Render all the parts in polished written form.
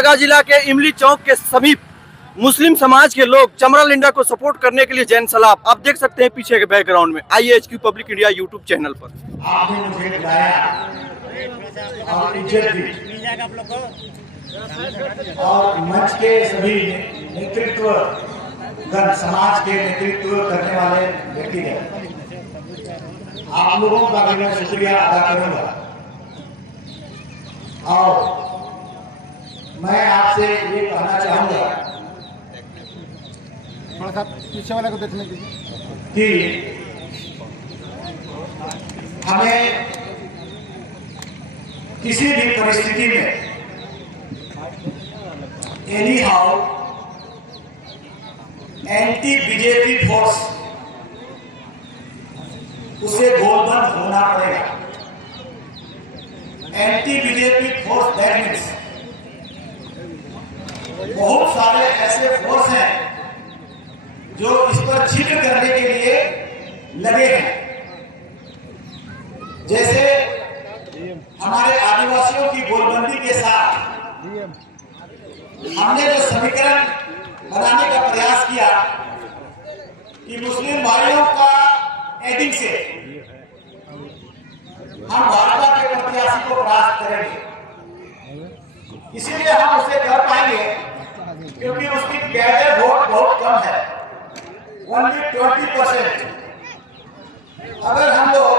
लोहरदगा जिला के इमली चौक के समीप मुस्लिम समाज के लोग चमरा लिंडा को सपोर्ट करने के लिए जैन सलाब आप देख सकते हैं पीछे के बैकग्राउंड में। IAHQ public India YouTube channel पर आपने मुझे बुलाया और इज्जत दी और मंच के सभी नेतृत्व समाज के नेतृत्व करने वाले व्यक्तिगण आप लोगों का भी मैं शुक्रिया अदा करूंगा। और मैं आपसे ये कहना चाहूंगा थोड़ा सा पीछे वाले को देखने दीजिए कि हमें किसी भी परिस्थिति में any how anti BJP force उसे गोलबंद होना पड़ेगा। Anti BJP force that means बहुत सारे ऐसे फोर्स हैं जो इस पर छिद्र करने के लिए लगे हैं। जैसे हमारे आदिवासियों की गोलबंदी के साथ हमने जो समीकरण बनाने का प्रयास किया कि मुस्लिम भाइयों का एडिंग से हम भाजपा के प्रत्याशी को प्राप्त करेंगे, इसीलिए हम उसे कर पाएंगे क्योंकि उसकी कैडर वोट बहुत कम है, ओनली 20%। अगर हम लोग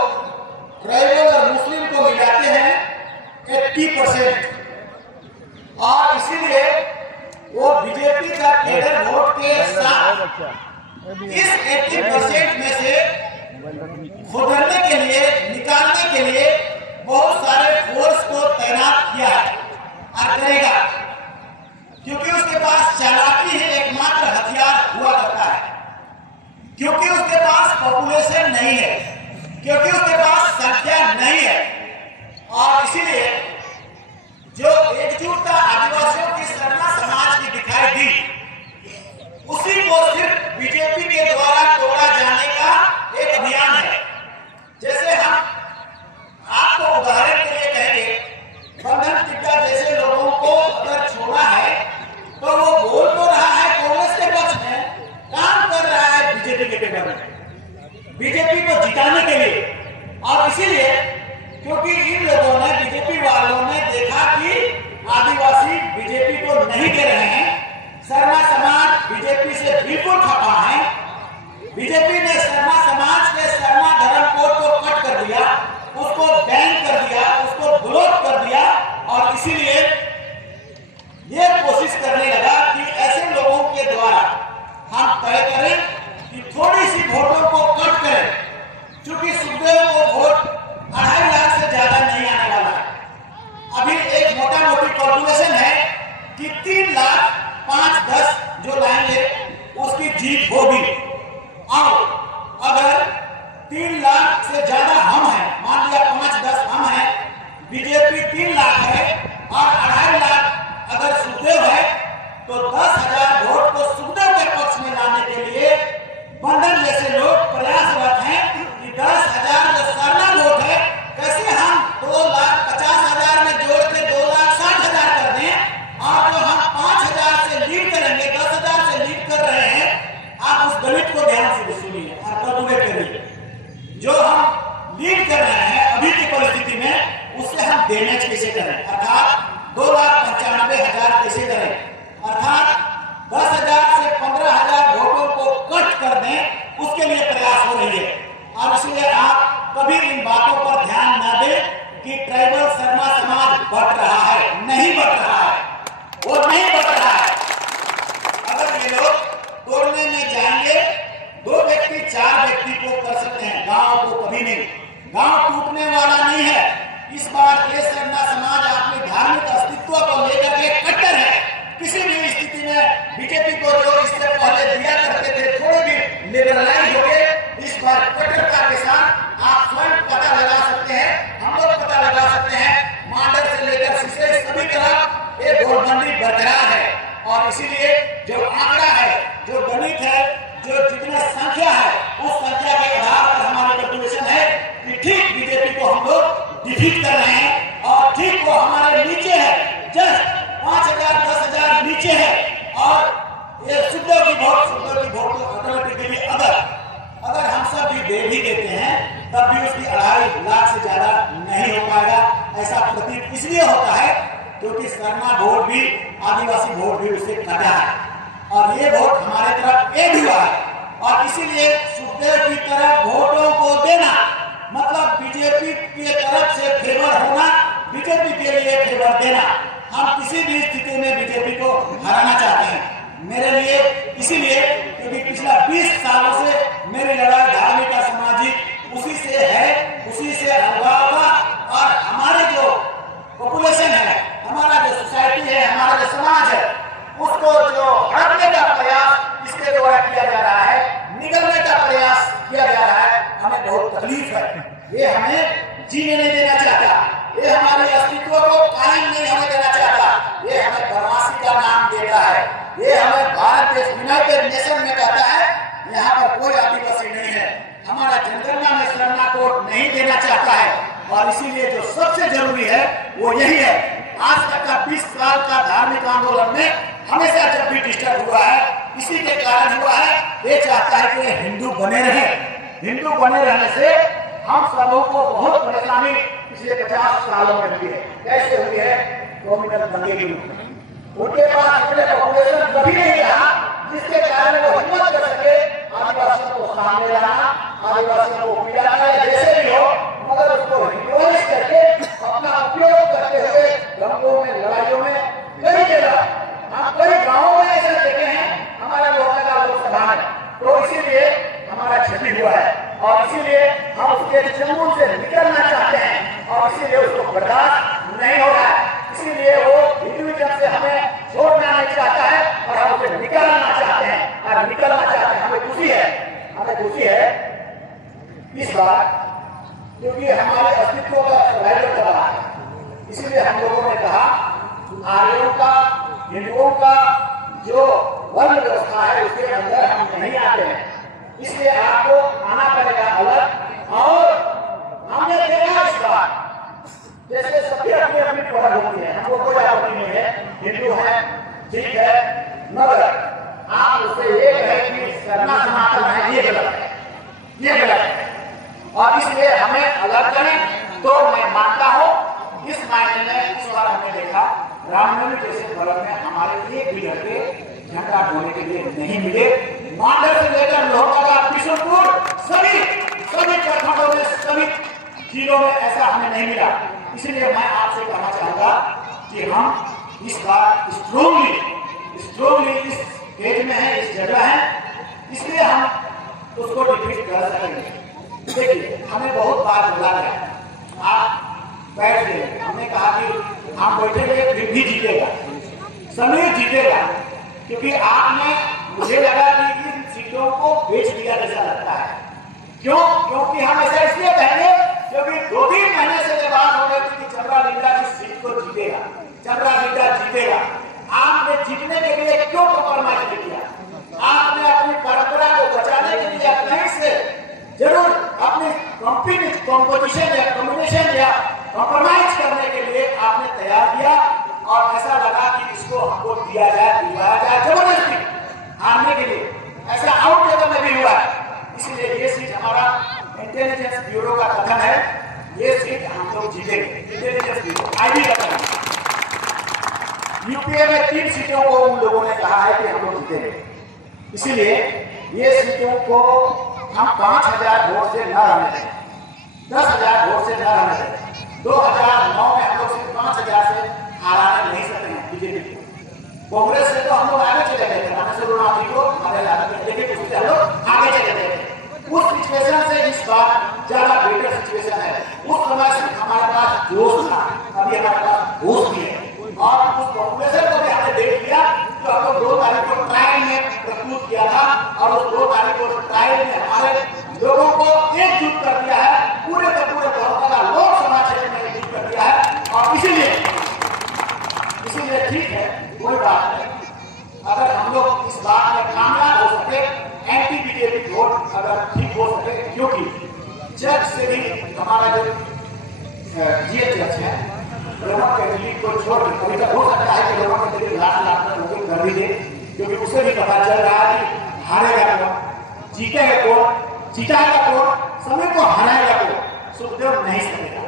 ट्राइबल और मुस्लिम को मिलाते हैं 80%, और इसीलिए वो बीजेपी का कैडर वोट के साथ इस 80% में से खोदने के लिए निकालने के लिए बहुत सारे फोर्स को तैनात किया है और करेगा, क्योंकि उसके पास चालाकी ही एकमात्र हथियार हुआ करता है, क्योंकि उसके पास पॉपुलेशन नहीं है, क्योंकि उसके पास संख्या नहीं है। और इसीलिए जो एकजुटता आदिवासियों की शर्मा समाज की दिखाई दी, उसी को सिर्फ बीजेपी के द्वारा तोड़ा जाने का एक अभियान है। जैसे हम आपको उदाहरण के लिए कहेंगे, बंधन टिड्डा जैसे लोगों को अगर छोड़ा है तो वो बोल तो रहा है कांग्रेस के पक्ष में, काम कर रहा है बीजेपी के पेपर में, बीजेपी को जिताने के लिए। और इसीलिए क्योंकि इन लोगों ने, बीजेपी वालों ने देखा कि आदिवासी बीजेपी को नहीं दे रहे हैं, शर्मा समाज बीजेपी से बिल्कुल खफा है, बीजेपी ने शर्मा समाज के शर्मा धर्म कोड को कट कर दिया, उसको बैन कर दिया, उसको ब्लॉक कर दिया। और इसीलिए ये कोशिश करने लगा कि ऐसे लोगों के द्वारा हम तय करें कि थोड़ी सी वोटों को कट करें, क्योंकि सुखदेव को वोट 2.5 लाख से ज्यादा नहीं आने वाला है। अभी एक मोटा मोटी कैलकुलेशन है कि 3 लाख 5-10 जो लाएंगे उसकी जीत होगी। और अगर 3 लाख से ज्यादा हम हैं, मान लिया 5-10 हम हैं, बीजेपी 3 लाख है और 2.5 लाख अगर सुखदेव है, तो 10,000 वोट को सुखदेव के पक्ष में लाने के लिए बंधन जैसे लोग प्रयासरत हैं कि 10,000 जो सरना वोट है, कैसे हम 2,50,000 में जोड़ के 2,60,000 कर दें। और जो हम 5,000 से लीड करेंगे, 10,000 से लीड कर रहे हैं, आप उस गणित को ध्यान से सुनिए और कैलकुलेट करिए। जो हम लीड कर रहे हैं अभी की परिस्थिति में, उससे हम डैमेज कैसे करें, अर्थात 2,95,000 कैसे करें, अर्थात 10,000 से 15,000 वोटों को कट कर दें, उसके लिए प्रयास हो रही है। और इसलिए आप कभी इन बातों पर ध्यान न दें कि ट्राइबल शर्मा समाज बढ़ रहा है, नहीं बढ़ रहा है, वो नहीं बढ़ रहा है। अगर ये लोग तोड़ने में जाएंगे, 2 व्यक्ति 4 व्यक्ति को कर सकते हैं, गांव को कभी नहीं। गांव टूटने वाला नहीं है। इस बार ये शर्मा समाज अपने धार्मिक अस्तित्व को लेकर के कट्टर है। किसी भी स्थिति में बीजेपी को जो इससे पहले दिया करते थे, थोड़े भी लिबरलाइज हो गए, इस बार कट्टरता के साथ आप स्वयं पता लगा सकते हैं, हम लोग पता लगा सकते हैं, मांडर से लेकर सिसे सभी तरफ ये गोलबंदी बरकरार है। और इसीलिए जो आंकड़ा है, जो गणित है, जो जितना संख्या है, उस संख्या के आधार पर हमारी कैलकुलेशन है कि ठीक बीजेपी को हम लोग डिफीट कर रहे हैं और ठीक वो हमारे नीचे है, जस्ट 5,000 10 नीचे है। और ये सुखदेव की वोट तो ऑटोमेटिकली अगर हम सब भी दे भी देते हैं तब भी उसकी 2.5 लाख से ज्यादा नहीं हो पाएगा। ऐसा प्रतीत इसलिए होता है क्योंकि शर्मा वोट भी, आदिवासी वोट भी उससे कटा है और ये वोट हमारे तरफ ऐड हुआ है। और इसीलिए सुखदेव की तरफ वोटों को देना मतलब बीजेपी की तरफ से फेवर होना, बीजेपी के लिए फेवर देना। हम किसी भी स्थिति में बीजेपी को हराना चाहते हैं। मेरे लिए इसीलिए क्योंकि पिछला 20 सालों से मेरी लड़ाई धार्मिक और सामाजिक उसी से है, उसी से अलगाव का। और हमारे जो पॉपुलेशन है, हमारा जो सोसाइटी है, हमारा जो समाज है, उसको जो हटाने का प्रयास इसके द्वारा किया जा रहा है, निगलने का प्रयास किया जा रहा है, हमें बहुत तकलीफ है। ये हमें जीने नहीं देना चाहता, ये हमारे अस्तित्व को कायम नहीं होने देना चाहता, ये हमें बदमाशी का नाम देता है, ये हमें भारत देश यूनाइटेड नेशन में कहता है यहाँ पर कोई आदिवासी नहीं है, हमारा जनगणना में शर्मा को नहीं देना चाहता है। और इसीलिए जो सबसे जरूरी है वो यही है। आज तक का 20 साल का धार्मिक आंदोलन में हमेशा जब भी डिस्टर्ब हुआ है, इसी के कारण हुआ है। ये चाहता है कि हिंदू बने रहे। हिंदू बने रहने से हम सबों को बहुत परेशानी पिछले 50 सालों में हुई है। कैसे हुई है? कम्युनल दंगे के रूप में। उनके पास अपने पॉपुलेशन कभी नहीं रहा जिसके कारण वो हिम्मत कर सके आदिवासियों को सामने लाना, आदिवासियों को पीड़ाना या जैसे भी हो, मगर उसको रिक्वेस्ट करके अपना उपयोग करते हुए दंगों में, लड़ाइयों में कई जगह हम कई गाँवों में ऐसे देखे हैं। हमारा लोकसभा में तो इसीलिए हमारा क्षति हुआ है और इसीलिए हम उसके चंगुल से निकलना चाहते हैं और इसीलिए उसको बर्दाश्त नहीं हो रहा है। इसीलिए वो हिंदुइज्म से हमें छोड़ना नहीं चाहता है और हम उसे निकालना चाहते हैं और निकलना चाहते हैं। हमें खुशी है इस बार क्योंकि हमारे अस्तित्व का सर्वाइवल कर रहा है। इसीलिए हम लोगों ने कहा आर्यों का, हिंदुओं का जो वर्ण व्यवस्था है उसके अंदर हम नहीं आते हैं, इसलिए आपको आना पड़ेगा अलग। और हमने देखा इस बार जैसे सभी अपनी अपनी पढ़ होती है, हमको कोई आपत्ति नहीं है, हिंदू है ठीक है, मगर आप उससे ये कहें कि शर्मा सनातन है, ये गलत है, ये गलत है। और इसलिए हमें अलग करें तो मैं मानता हूँ इस मायने में इस बार हमने देखा रामनवमी जैसे पर्व में हमारे एक भी लड़के झंडा ढोने के लिए नहीं मिले। मांडर से लेकर लोहरदगा, बिशुनपुर सभी प्रखंडों में, सभी जिलों में ऐसा हमें नहीं मिला। इसलिए मैं आपसे कहना चाहूंगा कि हम इस बार स्ट्रोंगली इस स्टेज में है, इस जगह है, इसलिए हम उसको डिफीट कर सकेंगे। देखिए हमें बहुत बार बोला गया आप बैठ गए, हमने कहा कि हम बैठेंगे फिर भी जीतेगा, समीर जीतेगा, क्योंकि आपने, मुझे लगा कि इन सीटों को बेच दिया जैसा लगता है। क्योंकि हम ऐसा इसलिए कहेंगे क्योंकि 2-3 महीने से ये बात हो रही थी कि चंद्रा लीडा की सीट को जीतेगा, चंद्रा लीडा जीतेगा। आपने जीतने के लिए क्यों कॉम्प्रोमाइज किया? आपने अपनी परंपरा को बचाने के लिए कहीं से जरूर अपनी कॉम्पिटिशन या कॉम्बिनेशन या कॉम्प्रोमाइज करने के लिए आपने तैयार किया और ऐसा लगा कि इसको हमको दिलाया जाए जबरदस्ती हारने के लिए। ऐसा आउट जगह में भी हुआ है। इसलिए ये सीट हमारा इंटेलिजेंस ब्यूरो का कथन है, ये सीट हम लोग जीतेंगे। इंटेलिजेंस ब्यूरो आईबी का कथन। यूपीए में 3 सीटों को उन लोगों ने कहा है कि हम लोग जीतेंगे। इसीलिए ये सीटों को हम 5000 वोट से न रहने दें, 10,000 वोट से न रहने दें। 2009 में हम लोग सिर्फ 5000 से हरा नहीं सकते हैं बीजेपी को। कांग्रेस से तो हम लोग आगे चले गए थे, रामेश्वर उरांव जी को हमारे लागत लेकिन उससे हम लोग आगे चले गए थे। उस सिचुएशन से इस बार ज्यादा बेटर सिचुएशन है। उस समय से हमारे पास जोश था, अभी हमारे पास होश भी है और उस पॉपुलेशन को भी हमने देख लिया। तो हम लोग 2 तारीख को ट्रायल में प्रस्तुत किया था और उस 2 तारीख को ट्रायल में हमारे लोगों को एकजुट कर दिया है, पूरे का पूरे लोहरदगा लोकसभा क्षेत्र में एकजुट कर दिया है। और इसीलिए ठीक है, कोई बात नहीं, अगर हम लोग इस बात में कामयाब हो सके, एंटी बीजेपी वोट अगर ठीक हो सके, क्योंकि जज से भी हमारा जो जीएच जज है रोमन कैथोलिक को छोड़ कभी तक हो सकता है कि रोमन कैथोलिक लाख में लोगों जिताएगा कौन, समीर को हराएगा कौन? सुखदेव नहीं सकेगा,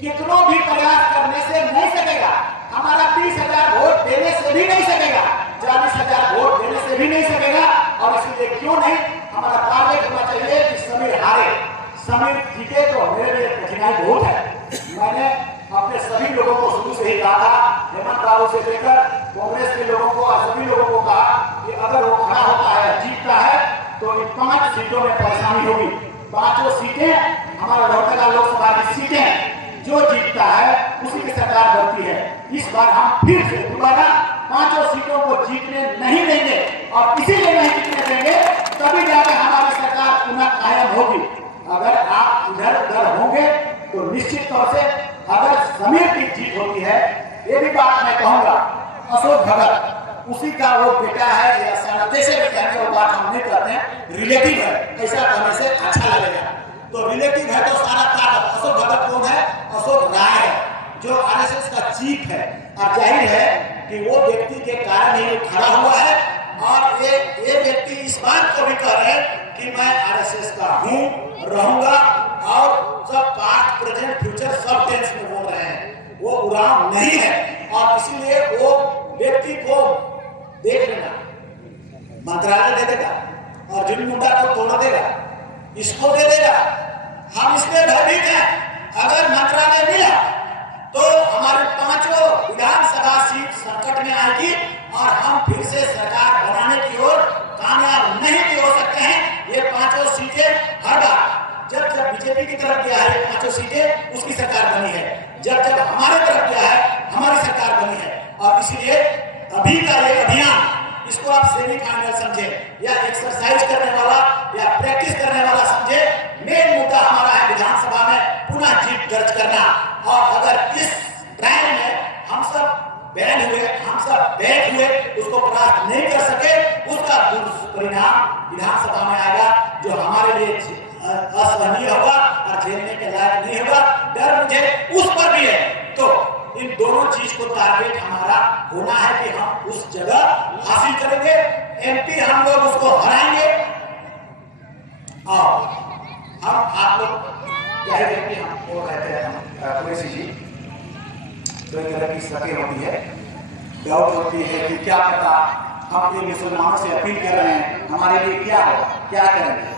कितनों भी प्रयास करने से नहीं सकेगा। हमारा 30,000 वोट देने से भी नहीं सकेगा, 40,000 वोट देने से भी नहीं सकेगा। और इसलिए क्यों नहीं, हमारा टारगेट होना चाहिए कि समीर हारे, समीर जीते तो मेरे लिए कठिनाई बहुत है। मैंने अपने सभी लोगों को शुरू से ही कहा था, हेमंत बाबू से लेकर कांग्रेस के लोगों को और सभी लोगों को कहा कि अगर वो खड़ा होता है, जीतता है, तो इन 5 सीटों में परेशानी होगी। 5 सीटें हमारा लोकसभा लोकसभा की सीटें, जो जीतता है उसी की सरकार बनती है। इस बार हम फिर से दोबारा 5 सीटों को जीतने नहीं देंगे, और इसीलिए नहीं जीतने देंगे तभी जाकर हमारी सरकार पुनः कायम होगी। अगर आप इधर उधर होंगे तो निश्चित तौर से अगर समीर की जीत होती है, ये भी बात मैं कहूंगा, अशोक भगत उसी का वो बेटा है या सानते से भी कहने वो बात हम नहीं कहते हैं, रिलेटिव है, ऐसा कहने से अच्छा लगेगा। तो रिलेटिव है तो सारा ताकत, अशोक भगत कौन है? अशोक राय है, जो आरएसएस का चीफ है। और जाहिर है कि वो व्यक्ति के कारण ही खड़ा हुआ है, और ये व्यक्ति इस बात को भी कह रहे हैं कि मैं आरएसएस का हूं, रहूंगा, और सब पास्ट प्रेजेंट फ्यूचर सब टेंस में बोल रहे हैं। वो उड़ान नहीं है, और इसीलिए वो व्यक्ति को देख लेना, मंत्रालय दे देगा और जिन मुंडा को तोड़ देगा, इसको दे देगा। हम इसमें भयभीत हैं, अगर मंत्रालय मिला तो हमारे 5 विधानसभा सीट संकट में आएगी, और हम फिर से सरकार बनाने की ओर कामयाब नहीं भी हो सकते हैं। ये 5 सीटें हर बार जब बीजेपी की तरफ गया है, 5 सीटें उसकी सरकार बनी है, जब हमारे तरफ गया है हमारी सरकार बनी है। और इसलिए अभी का ये अभियान, इसको आप सेमीफाइनल समझे या एक्सरसाइज करने वाला या प्रैक्टिस करने वाला समझे। मेन मुद्दा हमारा है विधानसभा में पुनः जीत दर्ज करना, और अगर इस टाइम में हम सब बैन हुए, हम सब बैठ हुए, उसको प्राप्त नहीं कर सके, उसका दुष्परिणाम विधानसभा में आएगा, जो हमारे लिए असहनीय होगा और झेलने के लायक नहीं होगा। डर मुझे उस पर भी है। तो इन दोनों चीज को टारगेट हमारा होना है कि हम उस जगह हासिल करेंगे, एमपी हम लोग उसको हराएंगे। और हम आप लोग क्या है कि हम वो कहते हैं कुरैशी जी, तो एक तरह की सके होती है, डाउट होती है कि क्या पता हम ये मुसलमानों से अपील कर रहे हैं, हमारे लिए क्या होगा, क्या करेंगे।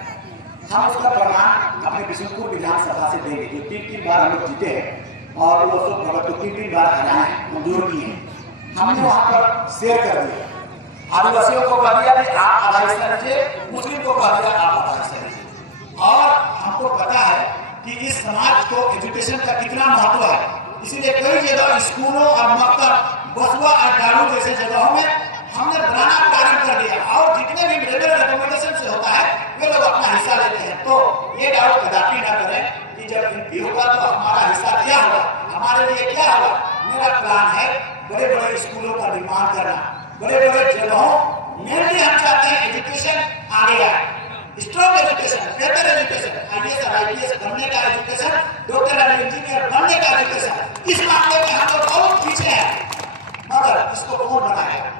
हम उसका प्रमाण अपने बिशनपुर विधानसभा से देंगे, जो 3 बार हम लोग जीते हैं, और वो अशोक भगत को 3 बार हराए, मंजूर किए हैं। हमने वहां पर शेयर कर दिया, आदिवासियों को कह दिया कि आप आधा हिस्सा लीजिए, मुस्लिम को कह दिया आप आधा हिस्सा लीजिए। और हमको पता है कि इस समाज को एजुकेशन का कितना महत्व है, इसीलिए कई जगह स्कूलों और मकतब, बसुआ और डालू जैसे जगहों में हमने बनाना प्रारंभ कर दिया, और जितने भी रिकमेंडेशन से होता है वे लोग अपना हिस्सा लेते हैं। तो ये डाउट कदापि ना करें कि जब एमपी होगा तो हमारा हिस्सा क्या होगा, हमारे लिए क्या होगा। मेरा प्लान है बड़े बड़े स्कूलों का निर्माण करना, बड़े बड़े जगहों में भी हम चाहते हैं एजुकेशन आगे आए, स्ट्रॉन्ग एजुकेशन, बेहतर एजुकेशन, IAS और IPS बनने का एजुकेशन, डॉक्टर और इंजीनियर बनने का एजुकेशन। इस मामले में हम लोग बहुत पीछे हैं, मगर इसको कौन बनाएगा?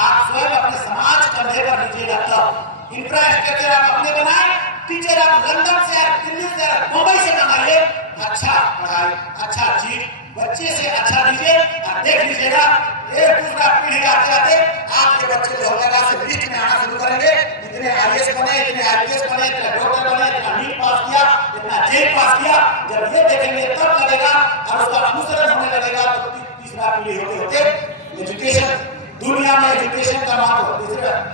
आप स्वयं अपने समाज कंधे पर लीजिएगा, तब इंफ्रास्ट्रक्चर आप अपने बनाए, टीचर आप लंदन से, दिल्ली से, मुंबई से मंगाइए, अच्छा पढ़ाई, अच्छा चीज बच्चे से अच्छा दीजिए, और देख लीजिएगा एक दूसरा पीढ़ी आते आते आपके बच्चे जो होगा से लिस्ट में आना शुरू करेंगे। इतने IAS बने, इतने IPS बने, इतने डॉक्टर बने, इतना नीट पास किया, इतना जेल पास किया। जब ये देखेंगे तब लगेगा, और उसका अनुसरण होने लगेगा, तो तीसरा पीढ़ी होते होते एजुकेशन, दुनिया में एजुकेशन का महत्व,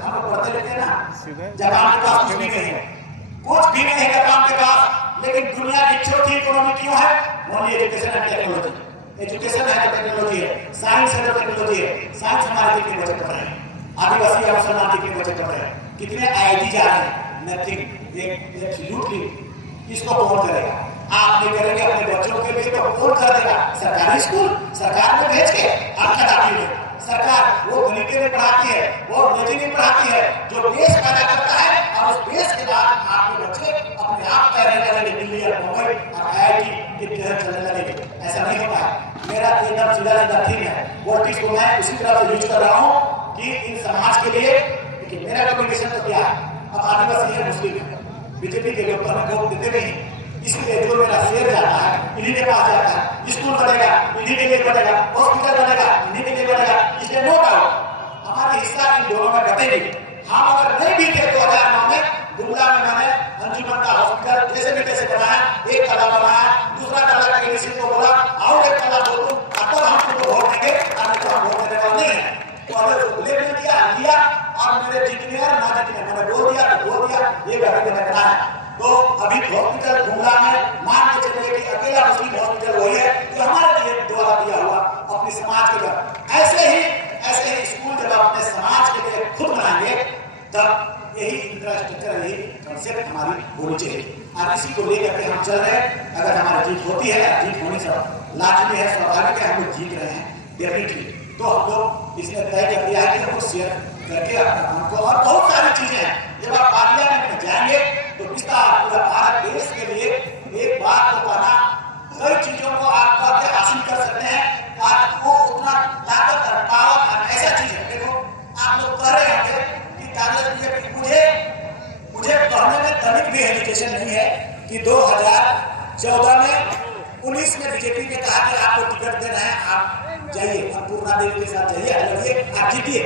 हम लोग पढ़ते लिखते हैं ना, जापान के पास कुछ भी नहीं है, कुछ भी नहीं है जापान के पास, लेकिन दुनिया की चौथी इकोनॉमी क्यों है? Only education and technology. Education है तो टेक्नोलॉजी है, साइंस है तो टेक्नोलॉजी है। साइंस हमारे की बचत कर रहे हैं, आदिवासी और मुसलमान की बचत कर रहे हैं। कितने IIT जा रहे हैं? Nothing, absolutely. इसको कौन करेगा? आप नहीं करेंगे अपने बच्चों के लिए, तो कौन कर देगा? सरकारी स्कूल, सरकार में भेज के आपका दाखिल है। सरकार वो गणित में पढ़ाती है, वो अंग्रेजी में पढ़ाती है, जो देश पैदा करता है, और उस देश के बाद आपके बच्चे अपने आप तैरने लगेंगे, दिल्ली और मुंबई और IIT की तरह चलने लगेंगे। ऐसा नहीं होता है। मेरा एकदम सीधा सीधा थीम है, वो चीज को मैं उसी तरह से यूज कर रहा हूँ कि इन समाज के लिए, देखिए मेरा कम्युनिकेशन तो क्या है, अब आदिवासी है, मुस्लिम है, बीजेपी के लोग हमें वोट देते नहीं, इसलिए जो मेरा शेयर जाता है इन्हीं के पास जाता है, स्कूल बनेगा इन्हीं के लिए बनेगा, हॉस्पिटल बनेगा इन्हीं के लिए बनेगा। इसलिए नो डाउट हमारी हिस्सा इन दोनों में बटेगी। हम अगर नहीं भी थे 2009 में गुमला में मैंने अंजुमन का हॉस्पिटल जैसे भी कैसे बनाया, एक तला बनाया, दूसरा तला के किसी को बोला और एक तला बोलूं तब हम तुमको वोट देंगे, नहीं तो हम वोट देने वाले नहीं है। तो अगर उल्लेख नहीं किया लिया और मेरे जीतने और ना जीतने मैंने बोल दिया तो बोल दिया, ये घर में करना है। तो अभी हॉस्पिटल गुमला में मान के चलिए कि अकेला मुस्लिम हॉस्पिटल वही है जो हमारे लिए द्वारा दिया हुआ अपने समाज के लिए। ऐसे ही स्कूल जब अपने समाज के लिए खुद बनाएंगे तब यही इंफ्रास्ट्रक्चर यही कंसेप्ट हमारी होनी चाहिए। और इसी को लेकर के हम चल रहे हैं। अगर हमारी जीत होती है, जीत होनी सब लाजमी है, स्वाभाविक है, हम लोग जीत रहे हैं डेफिनेटली। तो हम लोग इसने तय कर दिया है कि हमको शेयर करके हमको और बहुत सारी चीजें हैं। जब आप पार्लियामेंट में जाएंगे तो पूरा भारत देश के लिए एक बात को कहना, कई चीजों को आप करके हासिल कर सकते हैं। आपको उतना ताकत और पावर ऐसा चीज है। देखो आप लोग कह रहे होंगे कि कांग्रेस मुझे कहने में तनिक भी हेजिटेशन नहीं है कि 2014 में 19 में बीजेपी ने कहा कि आपको टिकट देना है, आप जाइए अन्नपूर्णा देवी के साथ जाइए, लड़िए, आप जीतिए।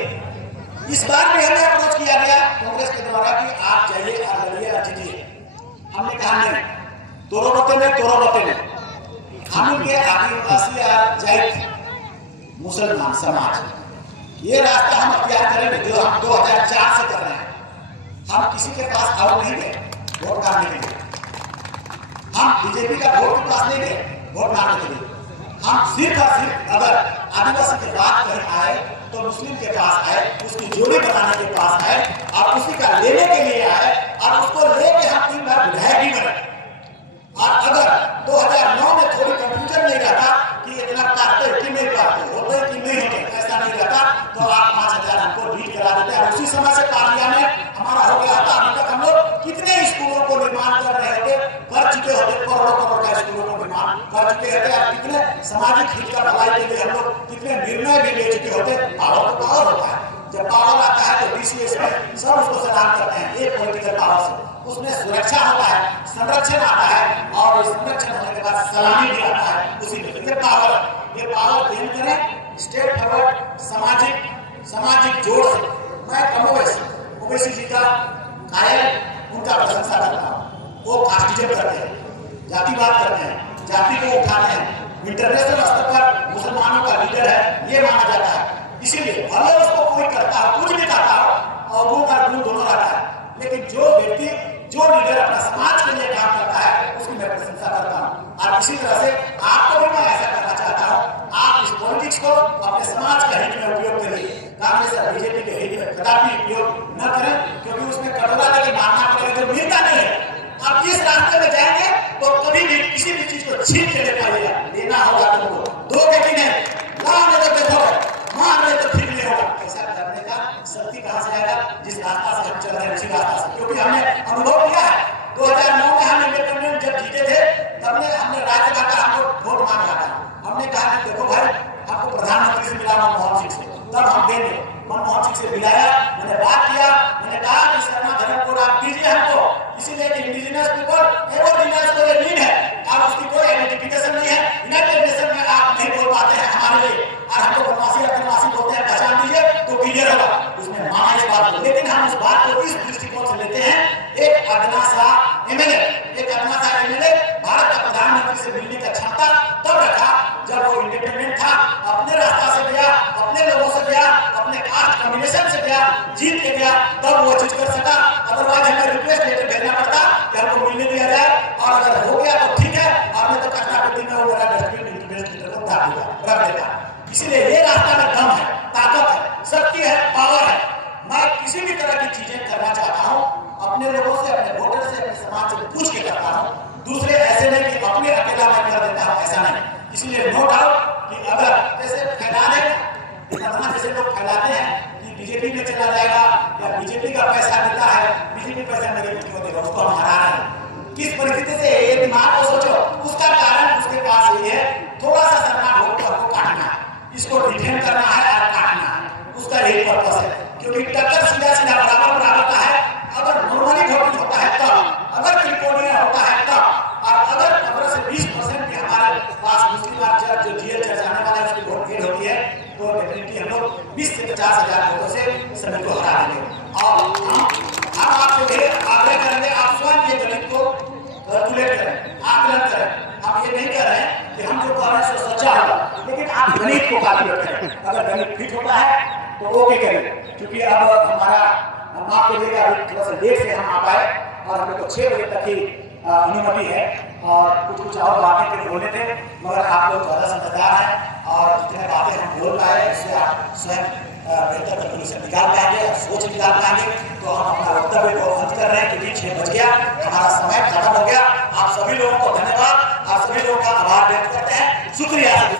इस बार भी हमें अप्रोच किया गया कांग्रेस के द्वारा कि आप जाइए और लड़िए और जीतिए। हमने कहा नहीं, तोरो बते में हम उनके आदिवासी जाट मुसलमान समाज ये रास्ता हम अख्तियार करेंगे जो हम 2004 से कर रहे हैं। हम किसी के पास और नहीं गए वोट मांगने के लिए, हम बीजेपी का वोट के पास नहीं गए वोट मांगने के लिए। हम सिर्फ और सिर्फ अगर आदिवासी के बात कहीं आए तो मुस्लिम के पास आए, उसकी जोड़ी बनाने के पास आए और उसी का लेने के लिए आए और उसको लेके हम 3 बार विधायक भी बने। और अगर 2009 में थोड़ी कंफ्यूजन नहीं रहता कि इतना काटते कि नहीं काटते होते कि नहीं होते, ऐसा नहीं रहता तो आप 5000 हमको लीड करा देते हैं। उसी समय से पार्लियामेंट हमारा हो गया था। अभी तक हम लोग कितने स्कूलों को निर्माण कर रहे होते, कर चुके होते, करोड़ों का स्कूलों को निर्माण कर चुके होते और कितने सामाजिक हित का भलाई के लिए हम लोग कितने निर्णय भी ले चुके होते। पावर तो पावर होता है, जब पावर आता है तो डीसीएस में सब उसको सलाम करते हैं एक पॉलिटिकल पावर से। उसमें सुरक्षा होता है, संरक्षण आता है और संरक्षण होने के बाद सलामी भी आता है उसी में। ये पावर गेन करें स्टेट फॉरवर्ड सामाजिक जोड़ से। मैं कमोवेश ओवैसी जी का कायल उनका प्रशंसा करता हूँ। वो कास्टिज्म करते हैं, जातिवाद करते हैं, जाति को उठाते हैं। इंटरनेशनल स्तर पर मुसलमानों का लीडर है ये माना जाता है। इसीलिए भले उसको कोई करता हो, कुछ भी करता हो और वो और गुण दोनों रहता है, लेकिन जो व्यक्ति जो लीडर अपना समाज के लिए काम करता है उसकी मैं प्रशंसा करता हूँ। और इसी तरह से आपको भी मैं ऐसा करना चाहता हूँ, आप इस पॉलिटिक्स को अपने समाज के हित में उपयोग करिए, कांग्रेस और बीजेपी के हित में कदापि उपयोग न करें, क्योंकि उसमें कटोरा लेके मारना पड़ेगा जो मिलता नहीं है। आप जिस रास्ते में जाएंगे तो कभी भी किसी भी चीज को छीन के ले पाइएगा, लेना होगा तुमको, दो बेटी नहीं लाओ तो देखोगे, मार ले तो फिर नहीं होगा। ऐसा करने का शक्ति कहां से आएगा? जिस रास्ता से हम चल रहे हैं उसी रास्ता से। क्योंकि हमने अनुभव किया है 2009 में हम इंडिपेंडेंट जब जीते थे तब हमने राज्यसभा का हमको वोट मांगा था। हमने कहा कि देखो भाई आपको प्रधानमंत्री से मिला मनमोहन सिंह से, तब हम देंगे। मनमोहन सिंह से मिलाया, मैंने बात किया, मैंने कहा कि शर्मा धर्म कोड आप दीजिए हमको, इसीलिए कि इंडिजिनस पीपल एवोर्डिनस को ये नीड है और उसकी कोई आइडेंटिफिकेशन नहीं है। यूनाइटेड नेशन में आप नहीं बोल पाते हैं हमारे लिए और हमको बदमाशी बोलते हैं, पहचान दीजिए तो क्लियर होगा। उसने माना इस बात को, लेकिन हम उस बात को इस दृष्टिकोण से लेते हैं। एक अदना सा एमएलए भारत का प्रधानमंत्री से मिलने का क्षमता तब रखा जब वो इंडिपेंडेंट था, अपने रास्ता से गया, अपने लोगों से गया, अपने कास्ट कॉम्बिनेशन से गया, जीत के गया, तब वो चीज कर सका। अदरवाइज हमें रिक्वेस्ट लेटर भेजना पड़ता कि हमको मिलने दिया जाए, और अगर हो गया तो ठीक है, आपने तो कचरा पेटी में वो मेरा डस्टबिन रख देता। इसीलिए ये रास्ता में दम है, ताकत है, शक्ति है, पावर है। मैं किसी भी तरह की चीजें करना चाहता हूँ अपने लोगों से, अपने वोटर से, अपने समाज से पूछ के करता हूँ। दूसरे ऐसे नहीं कि अपने अकेला मैं कर देता हूँ, ऐसा नहीं। इसलिए नो डाउट कि अगर जैसे फैला देना, जैसे लोग फैलाते हैं कि बीजेपी में चला जाएगा या बीजेपी का पैसा देता है, बीजेपी पैसा मेरे को क्यों देगा, उसको हम हरा रहे हैं। किस परिस्थिति से ये दिमाग को सोचो, उसका कारण उसके पास ये है, थोड़ा सा सरकार वोट को काटना है, इसको डिफेंड करना है और काटना है, उसका यही पर्पस है। क्योंकि टक्कर सीधा बराबर का है। अगर नॉर्मली वोटिंग होता है तब, अगर 20 से 50,000 वोटों से सभी को हरा देंगे। और हम आपसे ये आग्रह करेंगे, आप स्वयं ये गणित को कैलकुलेट करें, आकलन करें। हम ये नहीं कह रहे हैं कि हम जो कह रहे हैं सो सच्चा होगा, लेकिन आप गणित को कैलकुलेट करें। अगर गणित फिट होता है तो ओके करें, क्योंकि अब हमारा हम आपको देगा अभी थोड़ा सा लेट से हम आ पाए और हम लोग को 6 बजे तक ही अनुमति है और कुछ और बातें के बोले थे, मगर आप लोग ज़्यादा समझदार हैं और जितने बातें हम बोल पाए उससे आप स्वयं बेहतर कंक्लूजन निकाल पाएंगे और सोच निकाल पाएंगे। तो हम अपना वक्तव्य को अंत कर रहे हैं क्योंकि 6 बज गया, हमारा समय खत्म हो गया। आप सभी लोगों को धन्यवाद, आप सभी लोगों का आभार व्यक्त करते हैं, शुक्रिया।